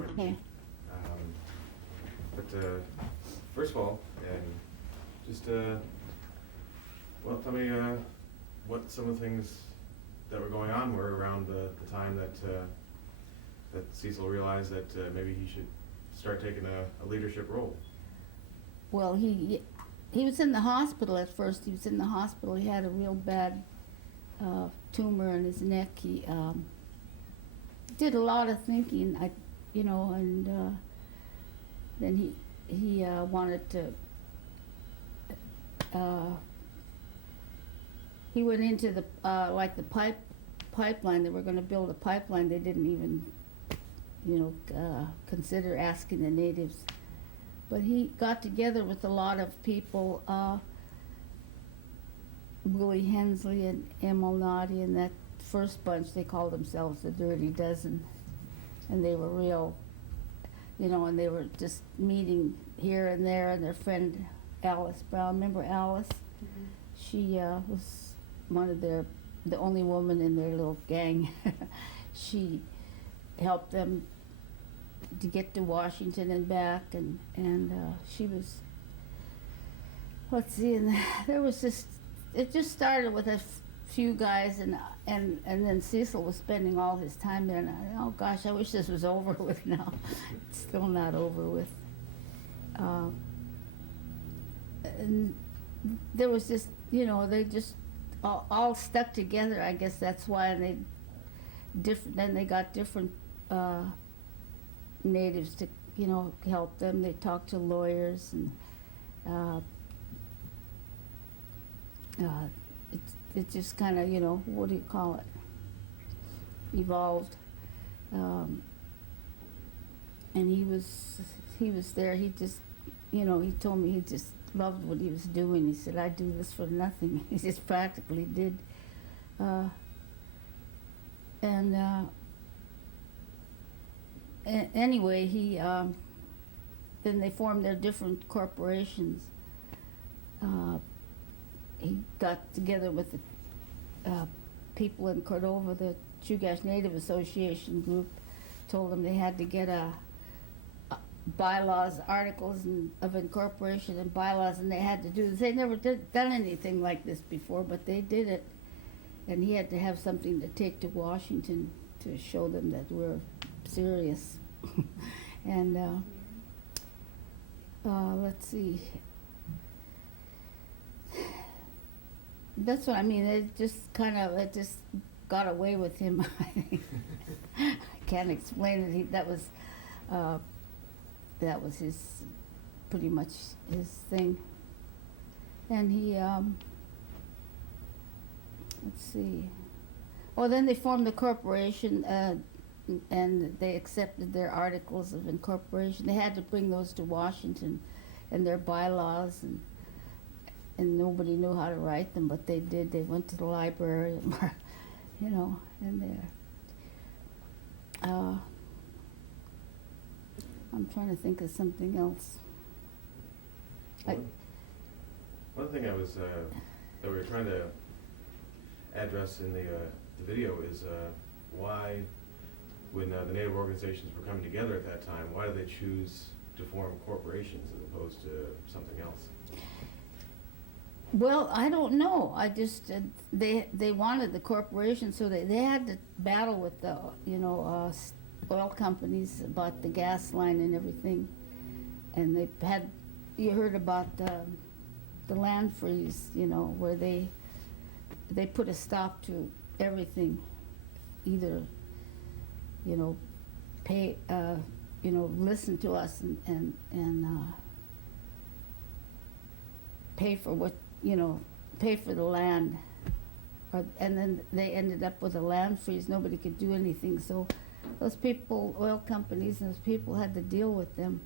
Okay. But first of all, and just well, tell me what some of the things that were going on were around the time that Cecil realized that maybe he should start taking a leadership role. Well, he was in the hospital at first. He was in the hospital. He had a real bad tumor in his neck. He did a lot of thinking, and then he wanted to. He went into the like the pipeline. They were going to build a pipeline. They didn't even, consider asking the natives. But he got together with a lot of people, Willie Hensley and Emil Noddy, and that first bunch. They called themselves the Dirty Dozen, and they were real, and they were just meeting here and there. And their friend Alice Brown, remember Alice? Mm-hmm. She was the only woman in their little gang. She helped them to get to Washington and back, and she was, let's see, and there was it just started with a few guys, and then Cecil was spending all his time there, and oh gosh, I wish this was over with now. It's still not over with. And there was just, they just all stuck together. I guess that's why, and then they got different natives to, help them. They talked to lawyers, and it just kind of, what do you call it? Evolved. And he was there. He just, he told me he just loved what he was doing. He said, "I do this for nothing." He just practically did. Anyway, then they formed their different corporations. He got together with the people in Cordova, the Chugach Native Association group, told them they had to get bylaws, articles of incorporation and bylaws, and they had to do this. They never done anything like this before, but they did it. And he had to have something to take to Washington to show them that we're serious. And let's see. That's what I mean. It just got away with him. I can't explain it. That was his, pretty much his thing. And he, let's see. Oh, then they formed the corporation, and they accepted their articles of incorporation. They had to bring those to Washington, and their bylaws, and nobody knew how to write them, but they did. They went to the library, and they're. I'm trying to think of something else. One thing I was that we were trying to address in the video is why, when the Native organizations were coming together at that time, why did they choose to form corporations as opposed to something else? Well, I don't know. I just they wanted the corporation, so they had to battle with the oil companies about the gas line and everything, and you heard about the land freeze, where they put a stop to everything, either pay listen to us and pay for what pay for the land, and then they ended up with a land freeze. Nobody could do anything, so those people, oil companies, and those people had to deal with them,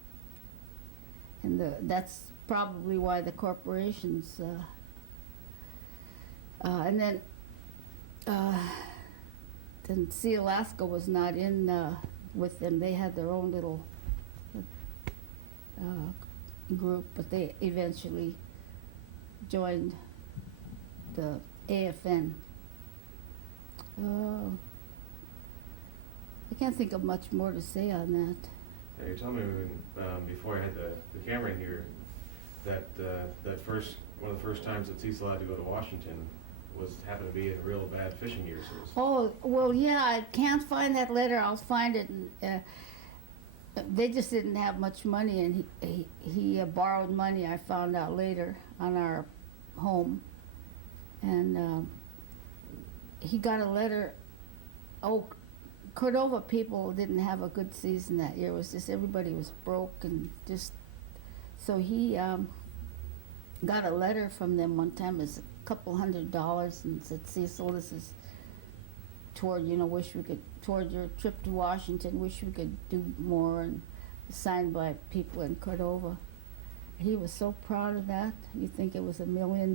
and that's probably why the corporations. And then Sea Alaska was not in with them. They had their own little group, but they eventually joined the AFN. I can't think of much more to say on that. Now, you told me when, before I had the camera in here, that, one of the first times that Cecil had to go to Washington happened to be in a real bad fishing year, so it was. Oh, well, yeah, I can't find that letter. I'll find it. And, they just didn't have much money, and he borrowed money, I found out later, on our home. And he got a letter. Oh, Cordova people didn't have a good season that year. It was just everybody was broke and just. So he got a letter from them one time. It was a couple $100 and said, Cecil, this is toward, wish we could, toward your trip to Washington, wish we could do more, and signed by people in Cordova. He was so proud of that. You think it was $1 million.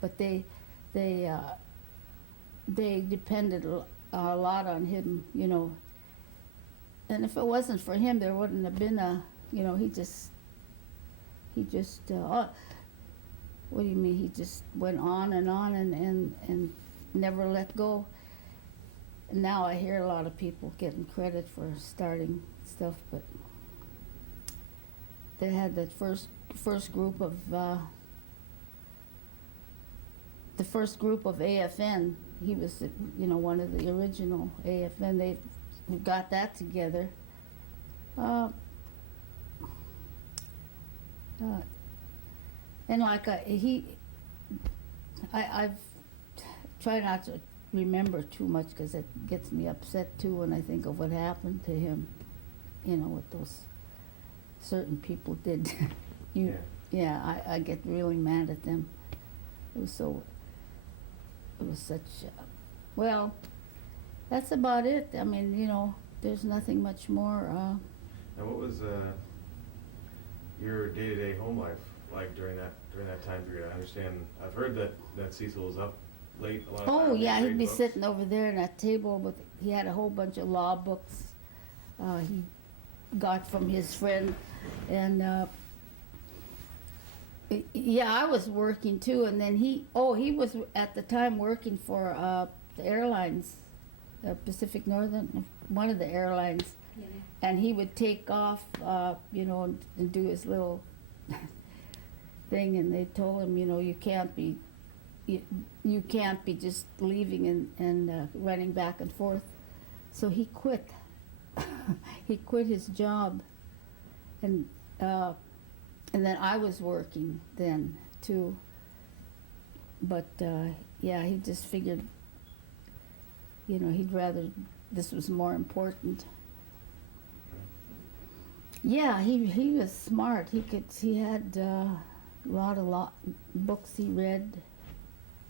But they depended a lot on him, And if it wasn't for him, there wouldn't have been he just, what do you mean? He just went on and never let go. And now I hear a lot of people getting credit for starting stuff, but they had that first group of AFN. He was, one of the original AFN. They got that together. And like I've tried not to remember too much because it gets me upset too when I think of what happened to him. What those certain people did. I get really mad at them. It was such. Well, that's about it. I mean, there's nothing much more. Now, what was your day-to-day home life like during that time period? I understand. I've heard that Cecil was up late a lot of times. Oh yeah, he'd be books. sitting over there in that table with. He had a whole bunch of law books. He got from his friend, and I was working too. And then he was at the time working for the airlines, Pacific Northern, one of the airlines. Yeah. And he would take off, and do his little thing. And they told him, you can't be just leaving and running back and forth. So he quit. He quit his job, and then I was working then too. But he just figured, he'd rather this was more important. Yeah, he was smart. He had a lot of books he read.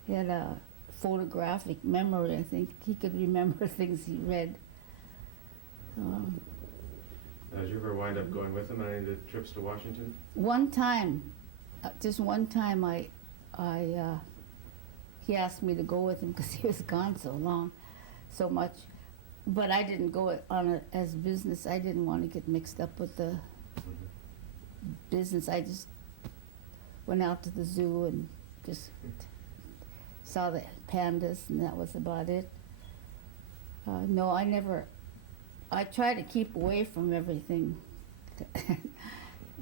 He had a photographic memory. I think he could remember things he read. Did you ever wind up going with him on any of the trips to Washington? One time, just one time, he asked me to go with him because he was gone so much. But I didn't go as business. I didn't want to get mixed up with the business. I just went out to the zoo and just saw the pandas, and that was about it. No, I never. I try to keep away from everything, and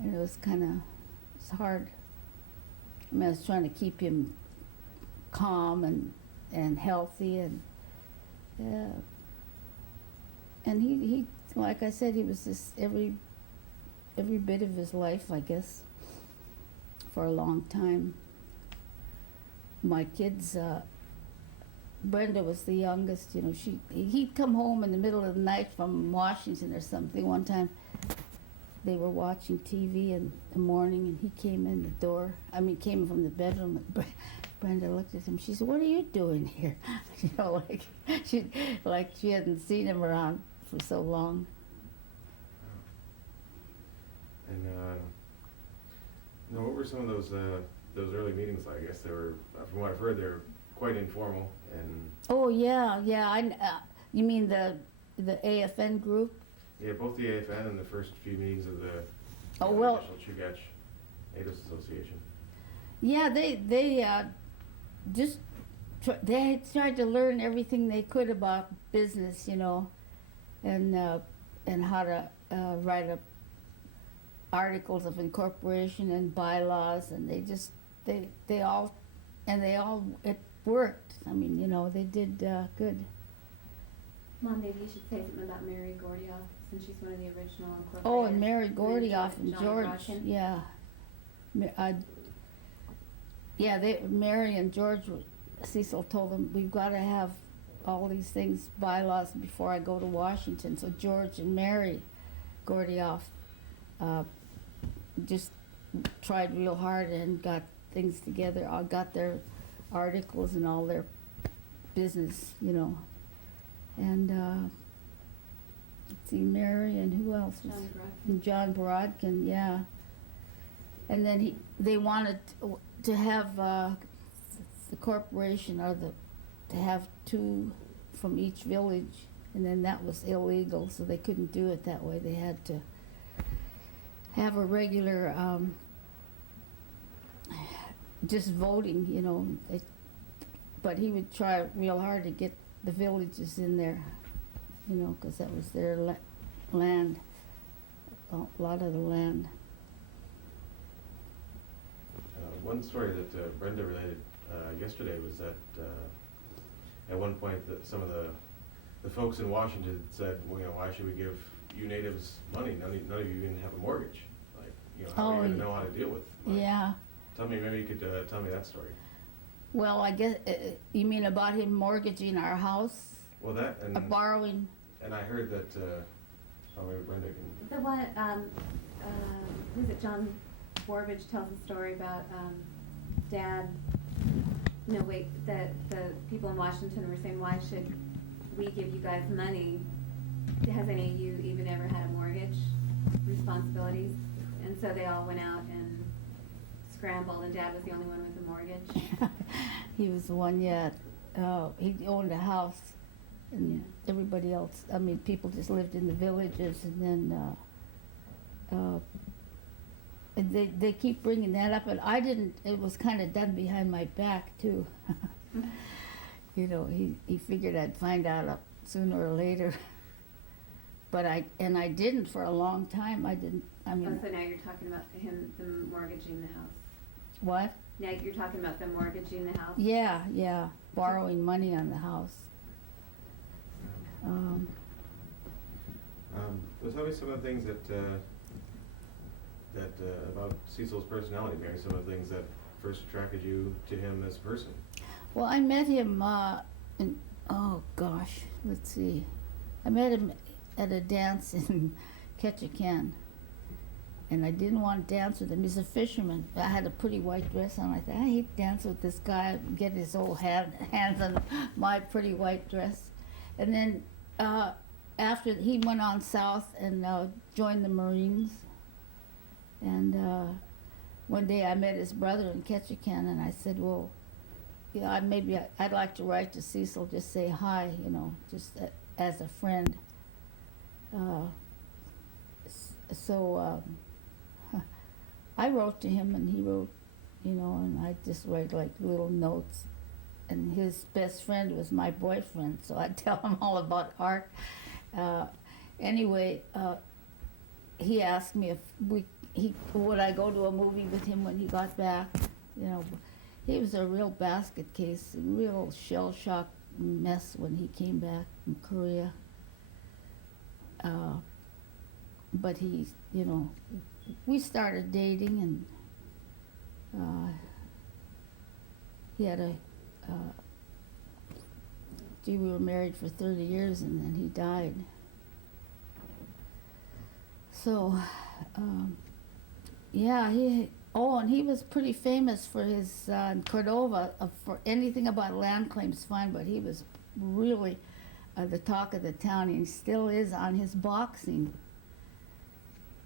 it was it's hard. I mean, I was trying to keep him calm and healthy, and he, like I said, he was just every bit of his life, I guess, for a long time. My kids, Brenda was the youngest, he'd come home in the middle of the night from Washington or something. One time they were watching TV in the morning, and he came in the door. Came from the bedroom. And Brenda looked at him. She said, "What are you doing here?" like she hadn't seen him around for so long. And what were some of those early meetings like? I guess they were, from what I've heard, they're quite informal and. Oh yeah. You mean the AFN group? Yeah, both the AFN and the first few meetings of the National Chugach Natives Association. Yeah, they they tried to learn everything they could about business, and how to write up articles of incorporation and bylaws, and they all it worked. I mean, you know, they did good. Mom, maybe you should say something about Mary Gordioff, since she's one of the original incorporators. Oh, and Mary Gordioff and John George, Brodkin. yeah. Yeah, Mary and George, Cecil told them, we've got to have all these things, bylaws, before I go to Washington. So George and Mary Gordioff just tried real hard and got things together, got their articles and all their business, you know. And let's see, Mary and who else? John Brodkin. And John Brodkin, yeah. And then they wanted to have the corporation to have 2 from each village, and then that was illegal, so they couldn't do it that way. They had to have a regular just voting, you know. But he would try real hard to get the villages in there, you know, because that was their land, a lot of the land. One story that Brenda related yesterday was that at one point that some of the folks in Washington said, well, you know, why should we give you natives money? None of you even have a mortgage. Like, you know, how are you going to know how to deal with money? Yeah. Tell me, maybe you could tell me that story. Well, I guess, you mean about him mortgaging our house? Well, that and Borrowing? And I heard that, oh, maybe Brenda can. The one, who's it, John Borbidge tells a story about Dad, no wait, that the people in Washington were saying, why should we give you guys money? Has any of you even ever had a mortgage responsibilities? And so they all went out and scrambled, and Dad was the only one with a mortgage. He was the one, yeah. He owned a house, and everybody else, I mean, people just lived in the villages, and then and they keep bringing that up, and I didn't, it was kind of done behind my back, too. You know, he figured I'd find out sooner or later. But I didn't for a long time. I mean. Oh, so now you're talking about them mortgaging the house. What? Now you're talking about them mortgaging the house? Yeah, borrowing money on the house. Well, tell me some of the things that about Cecil's personality, Mary. Some of the things that first attracted you to him as a person. Well, I met him oh gosh, let's see. I met him at a dance in Ketchikan, and I didn't want to dance with him. He's a fisherman. I had a pretty white dress on. I thought, I hate to dance with this guy, get his old hands on my pretty white dress. And then after, he went on south and joined the Marines. And one day I met his brother in Ketchikan, and I said, well, yeah, maybe I'd like to write to Cecil, just say hi, you know, just as a friend. So I wrote to him, and he wrote, you know, and I just write like little notes. And his best friend was my boyfriend, so I'd tell him all about art. Anyway, he asked me if would I go to a movie with him when he got back. You know, he was a real basket case, a real shell-shock mess when he came back from Korea. But he, you know, we started dating, and he had we were married for 30 years, and then he died. So, yeah, and he was pretty famous for his, in Cordova, for anything about land claims, fine, but he was really the talk of the town, and he still is on his boxing.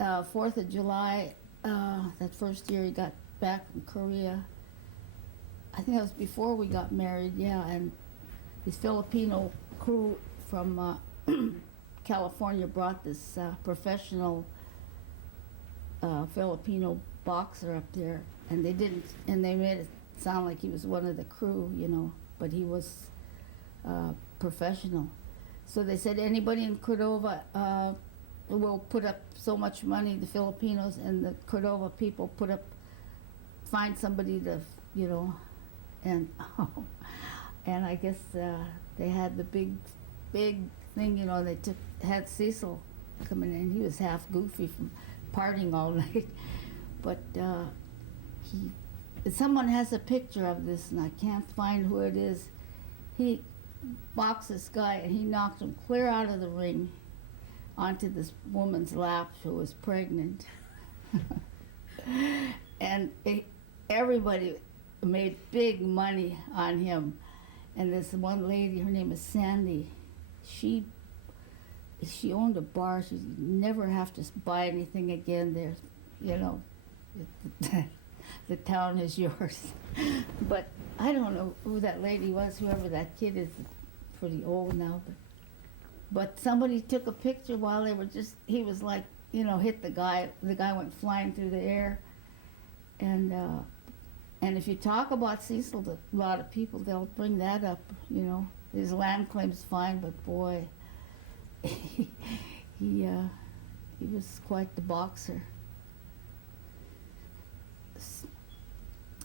4th of July, that first year he got back from Korea. I think that was before we got married, yeah, and his Filipino crew from California brought this professional Filipino boxer up there, and they made it sound like he was one of the crew, you know, but he was professional. So they said anybody in Cordova will put up so much money, the Filipinos and the Cordova people find somebody to, and and I guess they had the big thing, they had Cecil coming in. He was half goofy from partying all night, but someone has a picture of this, and I can't find who it is. He boxed this guy, and he knocked him clear out of the ring onto this woman's lap who was pregnant. And everybody made big money on him. And this one lady, her name is Sandy, she owned a bar. She never have to buy anything again there, the town is yours. But I don't know who that lady was, whoever that kid is, pretty old now, but somebody took a picture while they were he was like, hit the guy went flying through the air. And if you talk about Cecil to a lot of people, they'll bring that up, his land claim's fine, but boy, he was quite the boxer.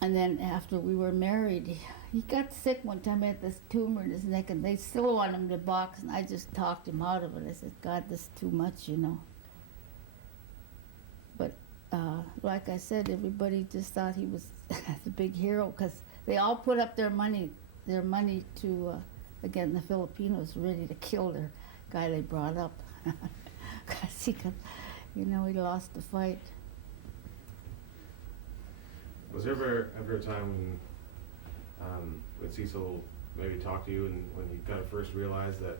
And then after we were married, he got sick one time. He had this tumor in his neck, and they still want him to box, and I just talked him out of it. I said, God, this is too much, But like I said, everybody just thought he was the big hero, because they all put up their money to, again, the Filipinos ready to kill their guy they brought up. Because he lost the fight. Was there ever a time when Cecil maybe talked to you, and when you kind of first realized that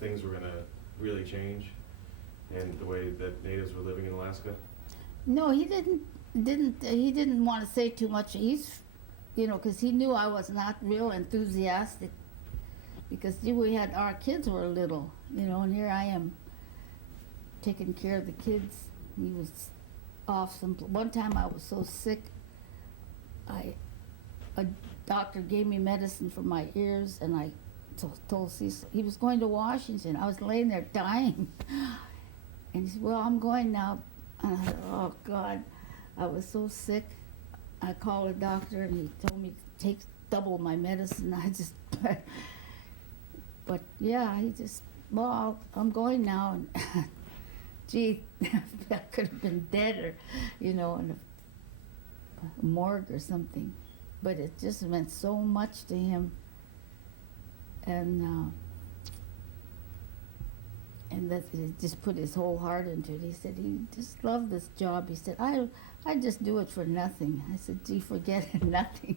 things were going to really change in the way that natives were living in Alaska? No, he didn't want to say too much. He's, because he knew I was not real enthusiastic, because our kids were little, and here I am taking care of the kids. He was off one time I was so sick, a doctor gave me medicine for my ears, and I told Cecil he was going to Washington. I was laying there dying, and he said, well, I'm going now. And I said, oh God, I was so sick. I called a doctor, and he told me to take double my medicine. I just but yeah, he just, well, I'm going now, and gee, I could have been dead, or in a morgue or something. But it just meant so much to him, and that he just put his whole heart into it. He said he just loved this job. He said, I just do it for nothing. I said, gee, forget it, nothing.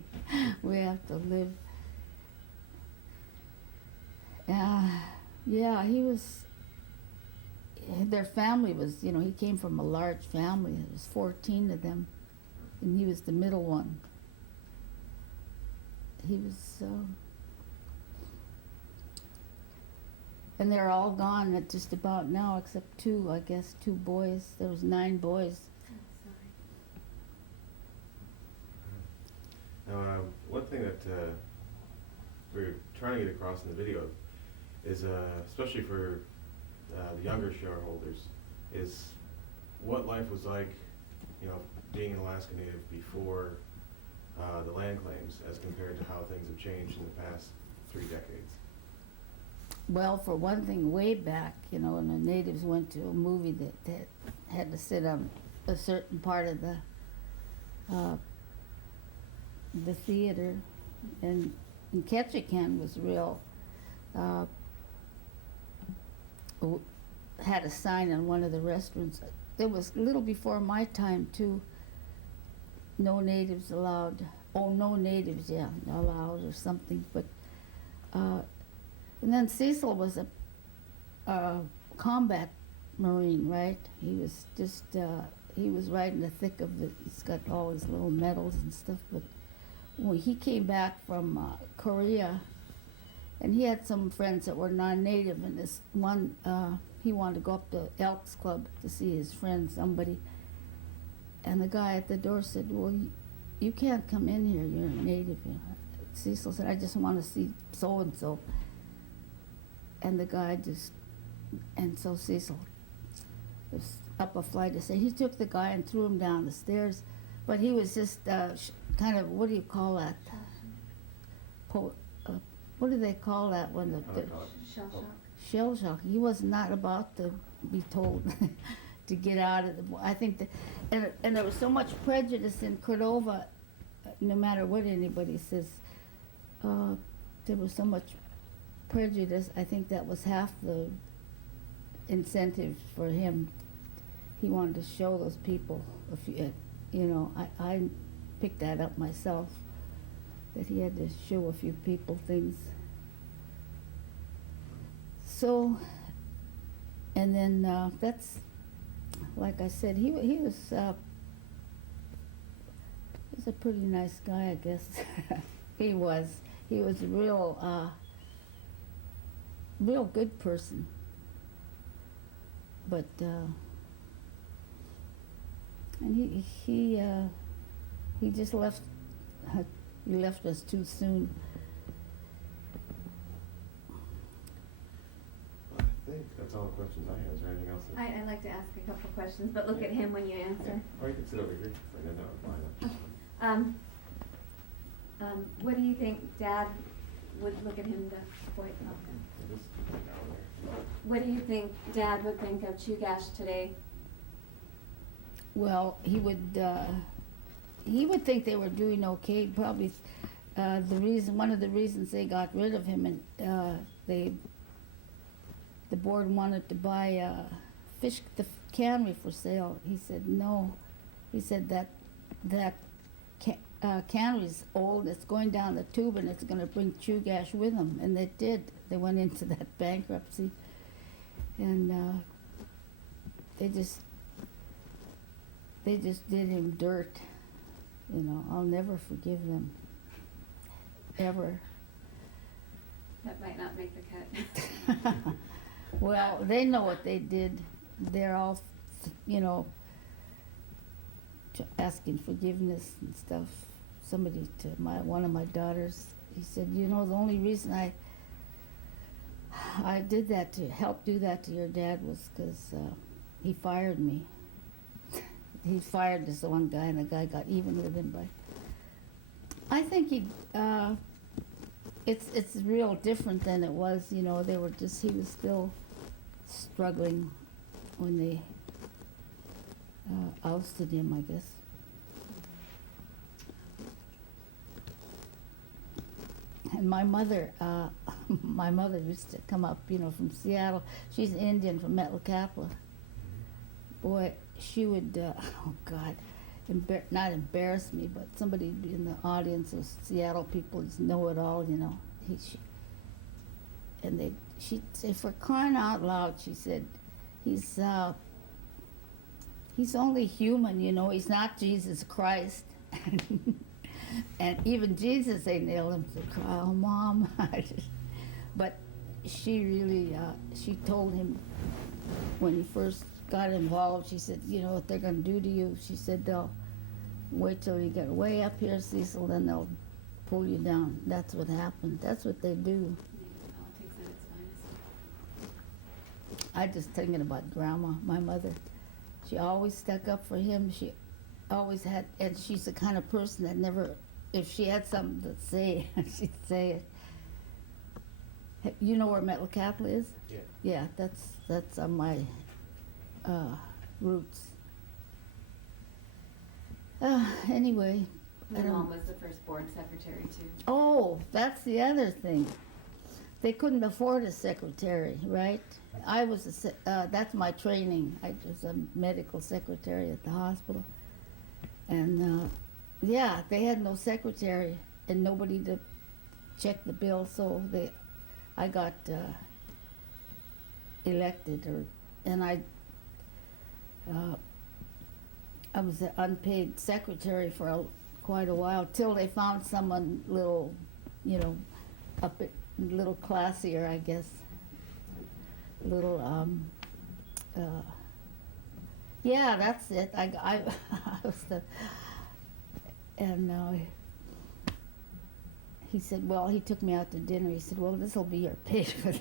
We have to live. Yeah, their family was, he came from a large family. There was 14 of them, and he was the middle one. He was, and they're all gone at just about now, except 2, I guess, 2 boys. There was 9 boys. Now, one thing that we're trying to get across in the video is, especially for the younger shareholders, is what life was like, being an Alaska Native before the land claims, as compared to how things have changed in the past 3 decades. Well, for one thing, way back, when the natives went to a movie that had to sit on a certain part of the theater, and Ketchikan was real, had a sign on one of the restaurants. It was a little before my time too. No natives allowed. Oh, no natives, yeah, allowed or something. But and then Cecil was a combat Marine, right? He was just he was right in the thick of it. He's got all his little medals and stuff. But when he came back from Korea, and he had some friends that were non-native, and this one, he wanted to go up to Elks Club to see his friend, somebody. And the guy at the door said, well, you can't come in here, you're a native. Cecil said, I just want to see so-and-so. and the guy just, and so Cecil was up a flight of stairs. He took the guy and threw him down the stairs, but he was just kind of, what do you call that? What do they call that when the Shell shock. shell shock? He was not about to be told to get out of the. I think that, and there was so much prejudice in Cordova. No matter what anybody says, there was so much prejudice. I think that was half the incentive for him. He wanted to show those people, I picked that up myself, that he had to show a few people things. So, and then that's, like I said, he was a pretty nice guy, I guess. He was a real good person. But and he just left. He left us too soon. I think that's all the questions I have. Is there anything else? I'd like to ask a couple questions, but look at him when you answer. Or you can sit over here. I know that would line up. What do you think Dad would look at him the point? Just down there. What do you think Dad would think of Chugach today? Well, he would think they were doing okay. Probably one of the reasons they got rid of him, and the board wanted to buy the cannery for sale. He said no. He said that cannery's old. It's going down the tube, and it's going to bring Chugach with them, and they did. They went into that bankruptcy, and they just did him dirt. I'll never forgive them. Ever. That might not make the cut. Well, they know what they did. They're all, asking forgiveness and stuff. Somebody one of my daughters, he said, the only reason I did that to help do that to your dad was because he fired me. He fired this one guy, and the guy got even with him. I think it's real different than it was. He was still struggling when they ousted him, I guess. And my mother used to come up, from Seattle. She's Indian from Metlakatla. Boy, she would, oh God, not embarrass me, but somebody in the audience of Seattle people just know it all, she'd say, for crying out loud, she said, he's only human, he's not Jesus Christ. And even Jesus, they nailed him to the cross. Oh, Mom. But she really, she told him when he first got involved, she said, what they're going to do to you, she said, they'll wait till you get way up here, Cecil, then they'll pull you down. That's what happened. That's what they do. Politics at its finest. I just thinking about Grandma, my mother. She always stuck up for him. She always had, and she's the kind of person that never, if she had something to say, she'd say it. You know where Metlakatla is? Yeah. Yeah, that's on my roots. Anyway. My mom was the first board secretary too. Oh, that's the other thing. They couldn't afford a secretary, right? I was that's my training. I was a medical secretary at the hospital. And yeah, they had no secretary and nobody to check the bill, so I got elected, and I was an unpaid secretary for quite a while, till they found someone little, up at, little classier, I guess. Little, yeah, that's it. I was and he said, well, he took me out to dinner. He said, well, this will be your pay for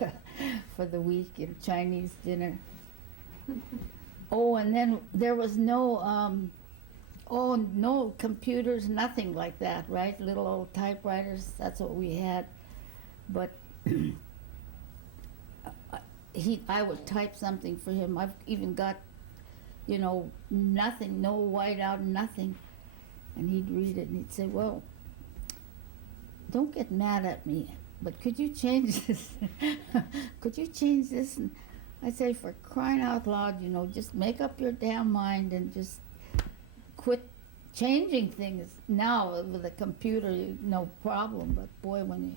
for the week in Chinese dinner. Oh, and then there was no computers, nothing like that, right? Little old typewriters, that's what we had. But I would type something for him. I've even got, nothing, no whiteout, nothing. And he'd read it and he'd say, well, don't get mad at me, but could you change this? Could you change this? And I'd say, for crying out loud, just make up your damn mind and just quit changing things. Now with a computer, no problem, but boy, when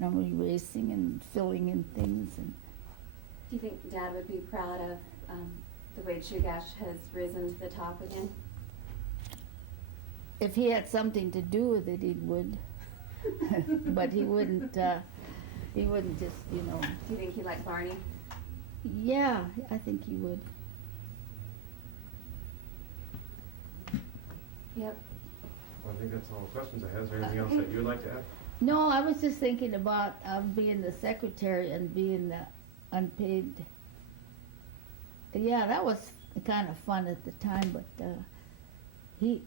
erasing and filling in things. And Do you think Dad would be proud of the way Chugach has risen to the top again? if he had something to do with it, he would. But he wouldn't just, Do you think he liked Barney? Yeah, I think he would. Yep. Well, I think that's all the questions I have. Is there anything else that you would like to add? No, I was just thinking about being the secretary and being the unpaid. Yeah, that was kind of fun at the time, but he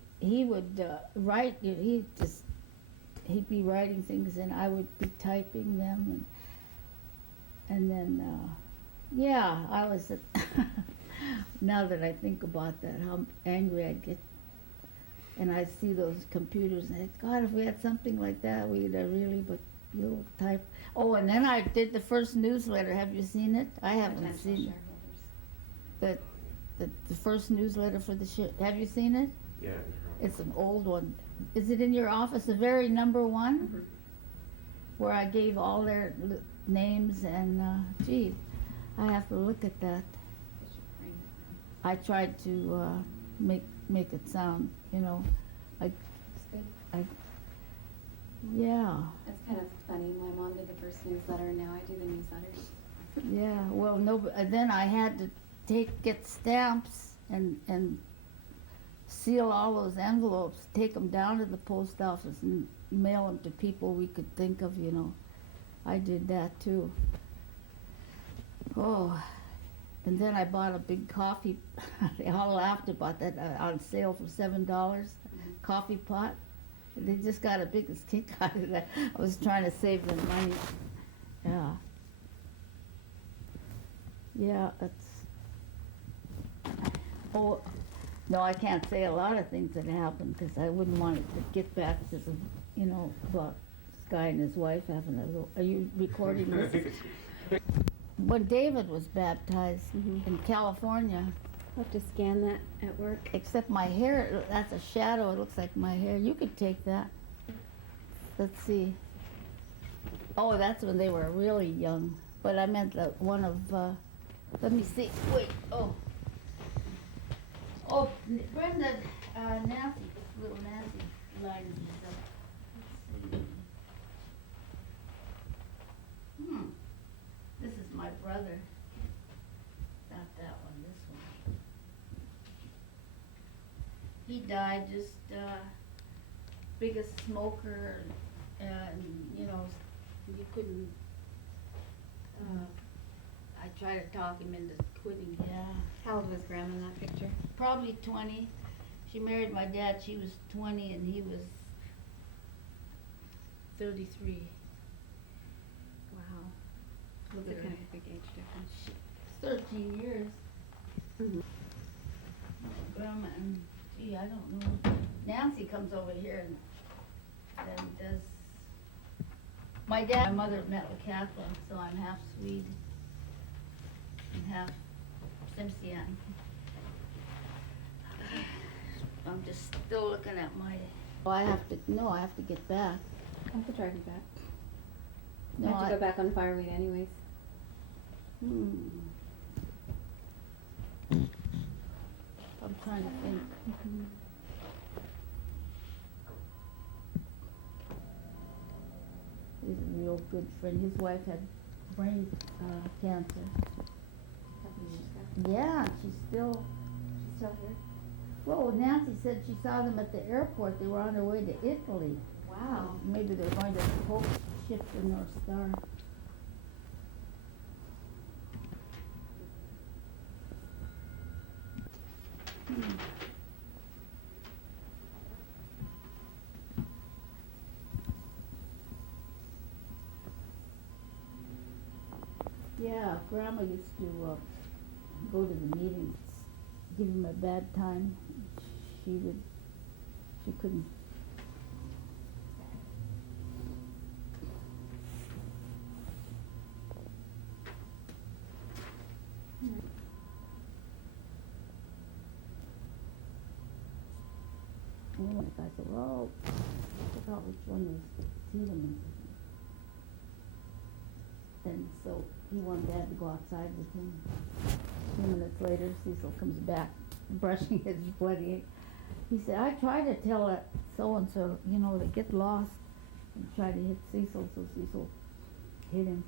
would write. He'd be writing things, and I would be typing them, and then yeah, I was. Now that I think about that, how angry I'd get. And I see those computers, and I think, God, if we had something like that, we'd really, but little type. Oh, and then I did the first newsletter. Have you seen it? I haven't Potential seen shareholders. the first newsletter for the ship. Have you seen it? Yeah. It's an old one. Is it in your office? The very number one, Mhm. where I gave all their names and gee, I have to look at that. They should frame it. I tried to make it sound, It's good. yeah. It's kind of funny. My mom did the first newsletter, and now I do the newsletters. Yeah, well, no, then I had to get stamps and seal all those envelopes, take them down to the post office and mail them to people we could think of, I did that too. Oh, and then I bought a big coffee, they all laughed about that, on sale for $7, coffee pot. They just got a biggest kick out of that. I was trying to save them money. Yeah. Yeah, oh, no, I can't say a lot of things that happened, because I wouldn't want it to get back to about this guy and his wife having a little, are you recording this? When David was baptized in California, I'll have to scan that at work. except my hair, that's a shadow, it looks like my hair. You could take that. Let's see. Oh, that's when they were really young. But I meant one of, let me see, wait, oh. Oh, Brenda, Nancy, little Nancy lining these up. Let's see. This is my brother. Not that one, this one. He died just, biggest smoker, and, you couldn't, I tried to talk him into quitting, yeah. How old was Grandma in that picture? Probably 20. She married my dad, she was 20 and he was 33. Wow. Look That's at a her. kind of big age difference. 13 years. Mhm. Grandma and, gee, I don't know. Nancy comes over here and does, my mother met with Catholic, so I'm half Swede and half Simpson. I'm just still looking at my, I have to get back. I have to drive you back. No, I have to go back on fireweed anyways. I'm trying to think. He's a real good friend. His wife had brain cancer. Couple years ago. Yeah, she's still. She's still here? Well, Nancy said she saw them at the airport. They were on their way to Italy. Wow. Maybe they're going to the Pope ship the North Star. Yeah, Grandma used to go to the meetings, give him a bad time. She couldn't. Anyway, I said, well, I forgot which one was Tiedemann. And so he wanted Dad to go outside with him. 2 minutes later, Cecil comes back, brushing his bloody. He said, I tried to tell it so-and-so, to get lost and try to hit Cecil, so Cecil hit him.